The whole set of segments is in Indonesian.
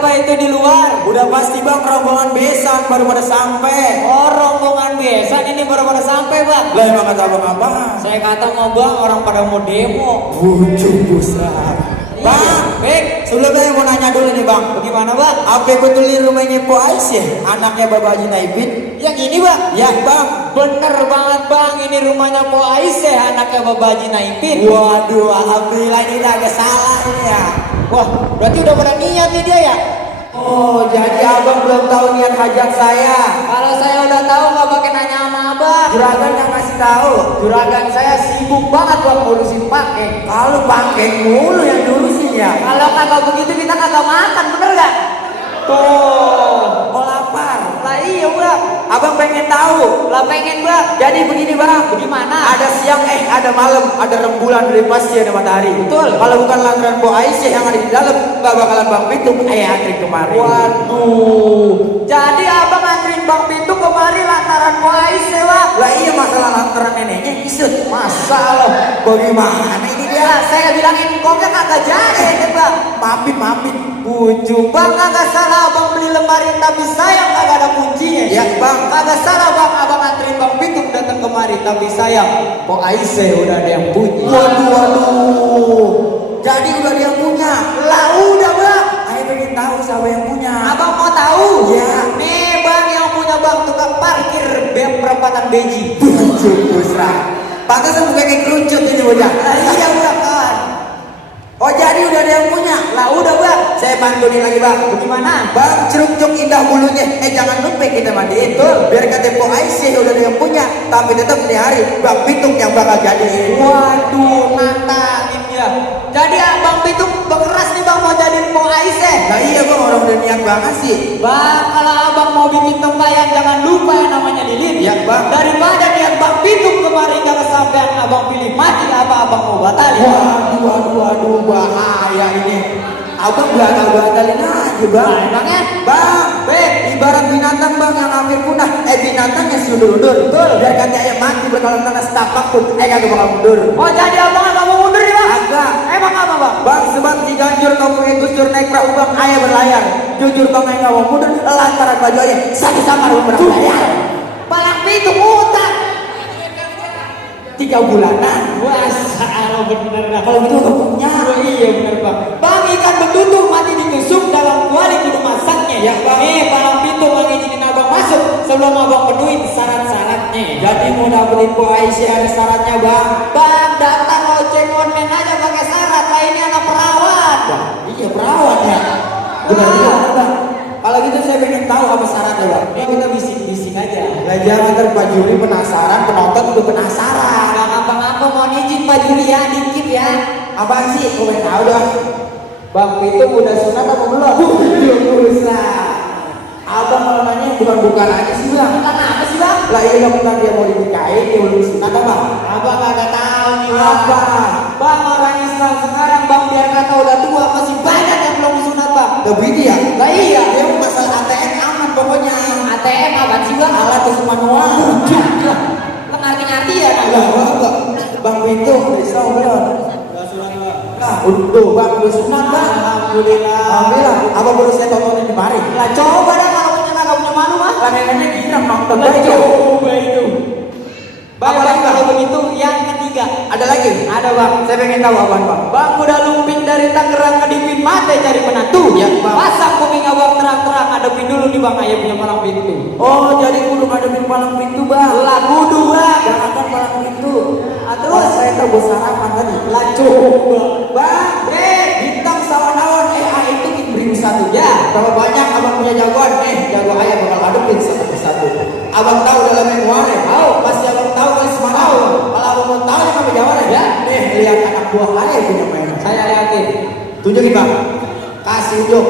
siapa itu di luar? Udah pasti bang, rombongan besan baru pada sampai. Oh, rombongan besan ini baru pada sampai bang. Lah emang kata abang apa? Saya kata mau bang, orang pada mau demo. Bujuk besar. Bang, sebelumnya mau nanya dulu nih bang. Bagaimana bang? Apa betul ini rumahnya Po Aisyah, anaknya Bapak Haji Naipin? Yang ini bang? Ya bang. Bener banget bang, ini rumahnya Po Aisyah, anaknya Bapak Haji Naipin. Waduh, alhamdulillah ini udah agak salah ini ya. Wah, berarti udah pada niat nih dia ya? Oh, jadi abang belum tahu niat hajat saya. Kalau saya udah tahu nggak pakai nanya sama abang. Juragan nggak kasih tahu. Juragan saya sibuk banget buat ngurusin pakai. Kalau pakai mulu yang diurusin ya. Kalau kagak begitu kita kagak makan, bener gak? Tuh, Mau lapar. lah iya bang. Abang pengen tahu. Lah pengen bang. Jadi begini bang. Bagaimana? Ada siang, ada malam, ada rembulan, dari pasti ada matahari. Betul. Kalau bukan lantaran Po Aisyah yang ada di dalam, nggak bakalan bang Pitung antri kemari. Waduh. Jadi abang anterin Bang Pitu kemari lantaran Po Aisyah bang. Lah iya, masalah lantaran neneknya isut. Masa loh. Bagaimana ini dia? Ya saya bilangin koknya kagak jadi deh bang. Maafin. Bujuk bang, kagak salah abang beli lemari tapi sayang kagak ada kuncinya. Ya bang. Kagak salah bang, abang anterin Bang Pitu datang kemari tapi sayang Po Aisyah udah ada yang punya. Waduh. Jadi udah dia punya. Lah udah bang. Ayo pengen tahu siapa yang punya. Abang mau tahu? Ya. Nih bang, yang punya bang tukang parkir BEM perempatan Beji. Bujuk busra. Pantesan bukan kayak kerucut ini bocah. Iya udah kawan. Oh jadi udah ada yang punya. Lah udah bang. Saya bantuin lagi bang. Bagaimana? Bang, ceruk indah bulunya. Jangan lupa kita mandiin. Biar kata Po Aisyah udah ada yang punya. Tapi tetap di hari Bang Pitung yang bakal jadi. Waduh, nantangin ya. Jadi abang Pitung berkeras nih bang mau jadiin Po Aisyah. Nah iya bang, orang udah niat banget sih. Bang, kalau abang mau bikin tempayan jangan lupa yang namanya lilin. Ya bang. Daripada niat Bang Pitung kemarin gak kesampaian abang pilih mati, apa abang mau batalin? Waduh, bahaya ini. Abang batalin aja bang. Emangnya? Bang, ibarat binatang bang yang hampir punah. Binatangnya sundur-undur. Betul. Biar kata ayam mati berkalang tanah setapak pun kagak bakal mundur. Oh jadi abang gak mau mundur ya bang? Agak. Emang apa bang? Bang, sebab Ciganjur kampungnya Gus Dur naik perahu bang, ayah berlayar. Jujur bang, ayah gak mau mundur lantaran baju ayah sakit samar berlayar. Palang Pitung utang 3 bulanan. wah salah bener dah. Kalau gitu gak punya. Oh iya bener bang. Bang, ikan betutu mati ditusuk dalam kuali kudu masaknya. Ya bang. Palang Pitung bang izinin abang masuk sebelum abang penuhin syarat-syaratnya. Jadi mau dapetin Po Aisyah ada syaratnya bang. Bang, datang ojek online aja pakai syarat lah, ini anak perawat. Iya perawat ya. Benar bang. Kalau gitu saya pengen tahu apa syaratnya bang. Ini kita bisik-bisik aja. Lah jangan ntar Pak Juri penasaran, penonton juga penasaran. Bang, apa-apa mau izin Pak Juri ya, dikit ya. Apaan sih? Gue pengen tahu dong. Bang Pitung udah sunat apa belum? Usah. Abang kalau nanya bukan aja sih bang. Kenapa sih bang? Lah iya bukan dia mau dinikahin, dia mau disunat apa? Abang kagak tahu nih bang. Apa? Bang, orang Islam sekarang bang biar kata udah tua masih banyak yang belum disunat bang. Lebih dia? Lah iya. Dia masalah ATM aman pokoknya. ATM apa sih bang? Alat untuk manual. Lo ngerti-ngerti ya kan? Enggak. Bang Pitung udah Islam belum? Nah, udah bang, udah sunat bang. Alhamdulillah. Apa baru saya tontonin kemarin? Lah coba dah kalau punya kagak punya malu mah. Lah neneknya girang nonton Lah aja. coba itu. Bang, Apa lagi, Bang? kalau begitu yang ketiga. Ada lagi? Ada bang. Saya pengen tahu apaan bang. Bang udah lumping dari Tangerang kedipin mate cari penatu. Ya, Bang. Pasang kuping abang terang-terang adepin dulu nih bang, ayah punya palang pintu. Oh, jadi kudu ngadepin palang pintu bang. Lah kudu bang. Jangan palang pintu. Terus saya tahu bos sarapan tadi. lah coba. Bang, bintang sawan-awan. Itu kita beri satu ya. Kalau banyak abang punya jagoan, jago ayah bakal adepin satu persatu. Abang tahu dalam memoir, tahu. Pasti abang tahu kan semua. Kalau abang mau tahu ya kami jawab ya. Lihat anak buah ayah punya mainan. Saya yakin. Tunjukin bang. Kasih unjuk.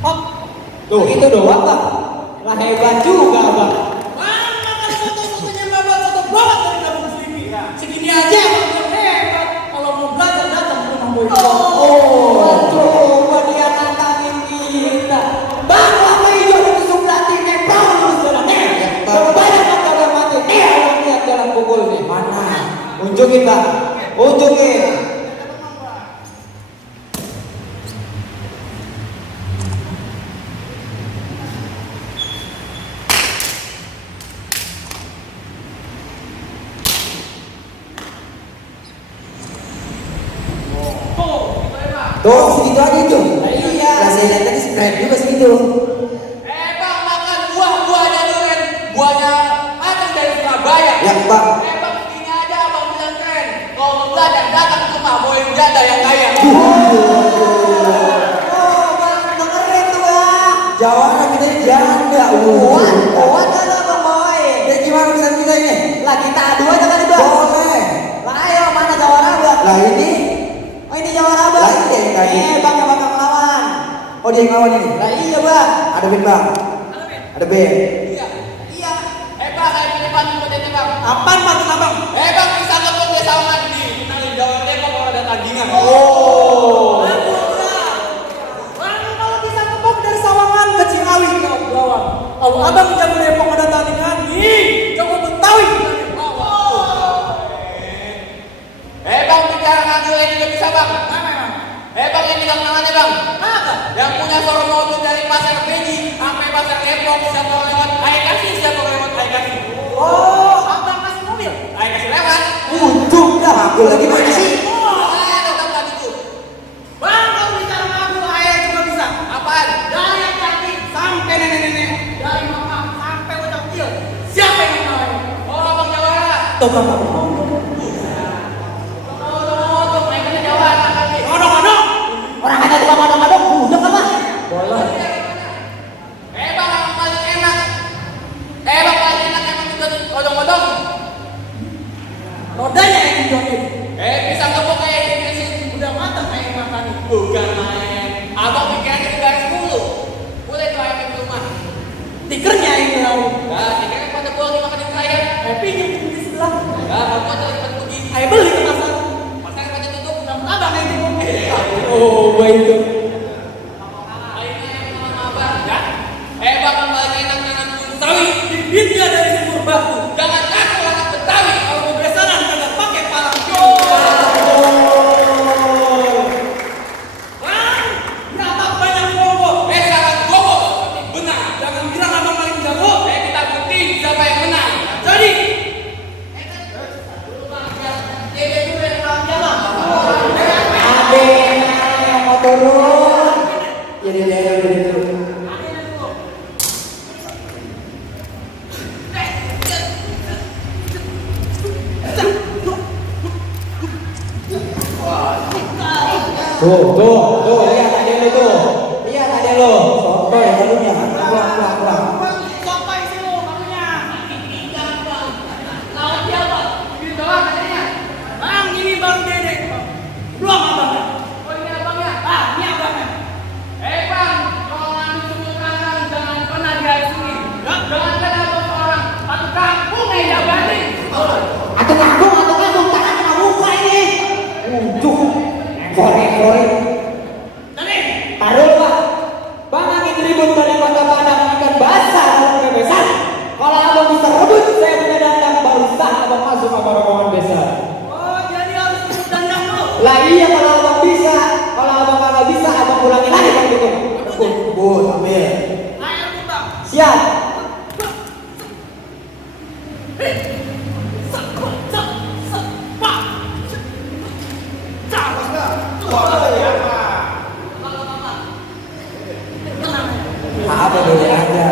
Oh, tuh itu doang bang. Lah hebat juga bang. Mana kan foto-fotonya bapak foto banget dari kampung Selipi. Segini aja abang bilang hebat. Kalau mau belajar datang ke rumah boy. Oh, coba dia nantang Oh, segitu aja itu. Iya. Nah, saya lihat tadi keren juga segitu. Bang makan buahnya durian. Buahnya datang dari Surabaya. Ya, Bang. Bang begini aja abang bilang keren. Kalau mau belajar datang ke rumah boleh janda yang kaya. Oh, bang, keren tuh bang. Jawaban kita ini janda. Kuat kan bang boy. Ya gimana bisa kita ini? Lah kita adu aja kali bang. Boleh. Lah ayo mana jawara bang? Lah ini. Oh ini jawara bang. Lah ini yang tadi. Bang yang bakal melawan. Oh, dia yang lawan ini. Lah iya bang. Ada Ben, Bang. Ada Ben. Iya. Iya. Bang saya punya pantun buat ini bang. Apaan pantun abang? Bang bisa ketemu dia sama di kenalin Jawa Depok kalau ada tandingan. Oh. Bang kalau bisa tepuk dari Sawangan ke Ciawi lawan. Kalau abang jago Depok ada tandingan nih, jago Betawi. Bang bicara nganggur ini juga bisa bang. Bang yang bilang namanya bang. Yang punya suara motor dari pasar Beji sampai pasar Depok siapa lewat air kasih siapa lewat air kasih. Oh, abang kasih mobil. Air kasih lewat. Untung dah. Aku lagi mana sih? Tetap nggak gitu. Bang kalau bicara nganggur ayah juga bisa. Apaan? Dari yang cantik sampai nenek-nenek, dari mama sampai udah kecil. Siapa yang mau? Oh abang Jawara. Tuh bang. Untuk mainnya Jawara kali. Odong-odong. Orang ada tukang odong-odong, budak apa? Boleh. Bang yang paling enak. Bang paling enak emang juga odong-odong. Rodanya yang dijokin. Bisa kepok kayak gini sih. Udah matang kayak makan. Bukan main. Abang pikirannya di garis 10. Boleh tuh ayam di rumah. Tikernya yang tahu. Nah, pikirannya pada bola dimakanin saya. Pinjam di sebelah. Kamu tuh cepat pergi. Ayo beli ke pasar. Pasar pada tutup. Abang yang dibuka. Oh, baik itu. Akhirnya yang sama abang. Ya. Bang yang paling enak dengan sawi. Bibitnya dari sumur batu. Jangan aku anak Betawi. Kalau mau besaran kagak pakai palang. Bang, berapa banyak ngomong? Sangat gobo. Tapi benar. Jangan bilang abang paling jago. Kita buktiin siapa yang menang. Jadi, Dia dulu yang kalah dia bang. Adeknya yang mau turun. Ya dia. Tuh, lihat ada lo tuh. Lihat ada lo. Sotoy halunya. Kurang. siapa isi lu malunya? Lawan siapa? Ini doang katanya. Bang, ini bang Dede. Belum abangnya. Oh ini abangnya. Ini abangnya. Bang, kalau ngambil sumur kanan jangan pernah diasuri. Jangan kena orang satu kampung yang jabani. Atau kampung, tangan kena muka ini. Korek. Jadi, Taruh Pak. Bang angin ribut dari kota Padang ikan basah dalam kebebasan. Kalau abang bisa rebut, saya punya dandang baru sah abang masuk ke rombongan besar. oh jadi harus ikut dandang lu. Lah iya kalau abang bisa, kalau abang kagak bisa, abang ulangin lagi bang Dukun. Bud, ambil. Ayo lu bang. Siap. Apa boleh aja.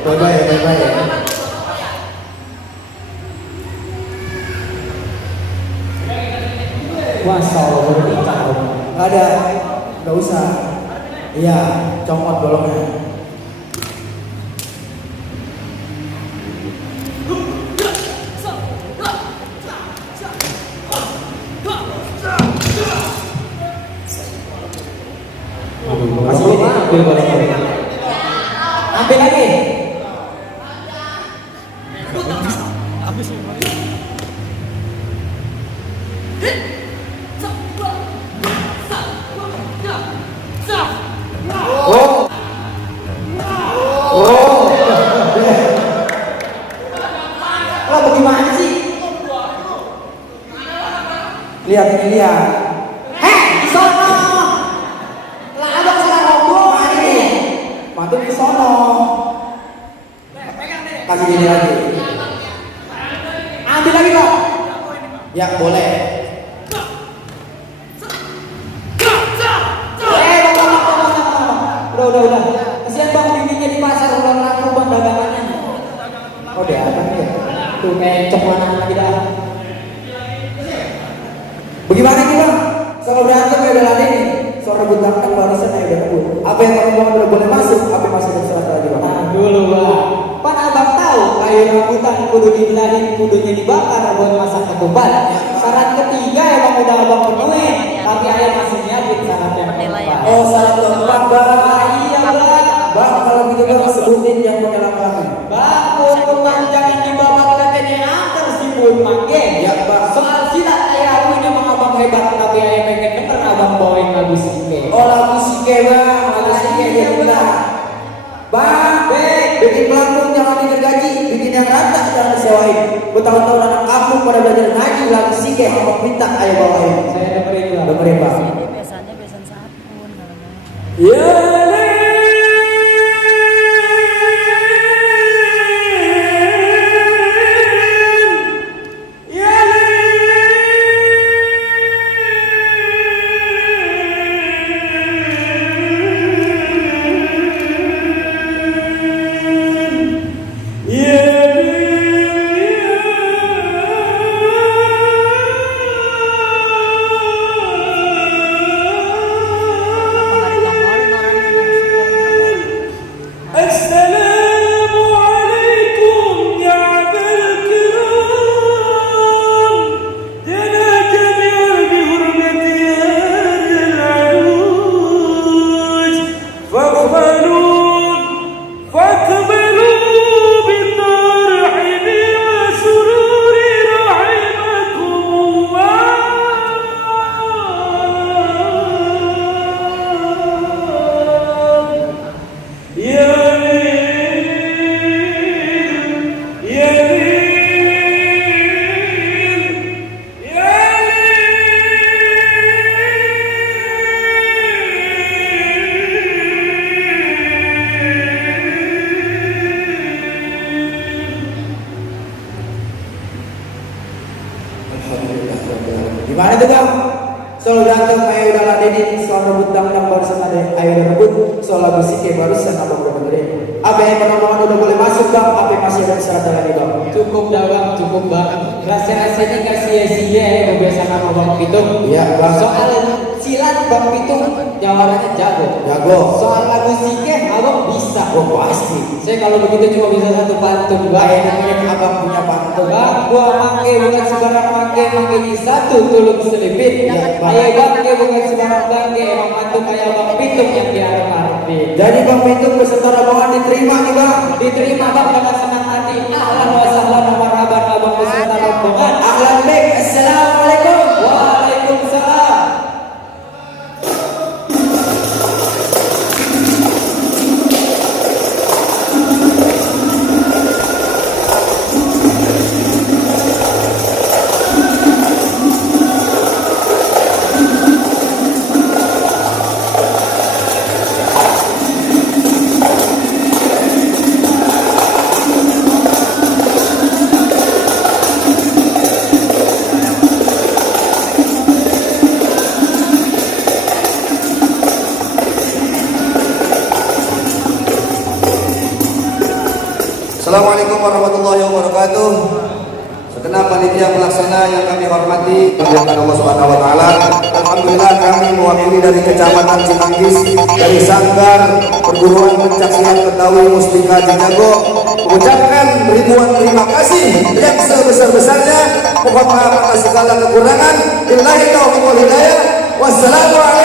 Bye-bye. Masa Allah baru nikah Gak ada, gak usah. Iya, comot bolongnya. Masih ambil bolongnya. Ambil lagi. Oh. Oh. Lah bagaimana sih? Lihat ini lihat. Di sono. Lah abang salah ngomong ini. Mantu di sono. Kasih ini lagi. Ambil lagi kok. Ya boleh. Udah. Kasihan bang bibinya di pasar ulang laku bang dagangannya. Oh dia apa nih? Tuh mencok mana lagi dah. Bagaimana nih bang? Soal berantem ya udah lari nih. Soal rebut belakang barisan ya udah rebut. Apa yang kamu bilang udah boleh masuk? Apa yang masih terserah lagi bang? Nah dulu bang. Pan abang tahu kayu rambutan kudu dibelahin, kudunya dibakar buat masak ketupat. Syarat ketiga emang udah abang penuhin, tapi ayah masih nyiapin syarat yang keempat. Oh syarat keempat bang. Iya bang. Bang kalau gitu bang sebutin yang pengelak-elakan. Bang pun jangan dibawa katanya antar si pun mangge. Ya bang. Soal silat ayah aku ini emang abang hebat, tapi ayah pengen denger abang bawain lagu sike. Oh lagu sike bang, lagu sike dia bilang. Bang, bikin pelanggung jangan digaji, bikin yang rata jangan disewain. Bertahun-tahun anak kampung pada belajar ngaji lagu sike, abang minta ayo bawain. Saya dengerin bang. Ini biasanya besan sabun kalau nggak. Ya. Gimana tuh bang? Soal berantem ayo udah ladenin, soal rebut dangdang barusan ada ayo udah rebut, soal lagu sike barusan abang udah dengerin. Apa yang penambangan udah boleh masuk bang? Apa yang masih ada syarat lagi bang? Cukup dah bang, cukup banget. Rasa-rasanya gak sia-sia ya kebiasaan sama bang Pitung. Iya bang. Soal silat bang Pitung jawabannya jago. Soal lagu sike abang bisa. Oh pasti. Saya kalau begitu cuma bisa satu pantun. Baik dengerin abang punya pantun. Bang gua mangke bukan sembarang mangke di satu tulung selipit. Ayo bangke bukan sembarang bangke, emang mantu kayak bang Pitung yang diharap-harapin. Jadi bang Pitung beserta rombongan diterima nih bang. Diterima bang dengan senang hati. Ahlan wa sahlan wa marhaban abang beserta rombongan. Ahlan bek. Assalamualaikum. Waalaikumsalam. Assalamualaikum warahmatullahi wabarakatuh. Segenap panitia pelaksana yang kami hormati, dimuliakan Allah Subhanahu wa taala. Alhamdulillah kami mewakili dari Kecamatan Cimanggis, dari Sanggar Perguruan Pencaksilat Betawi Mustika Jago, mengucapkan ribuan terima kasih yang sebesar-besarnya. Mohon maaf atas segala kekurangan. Billahi taufiq wal hidayah. Wassalamualaikum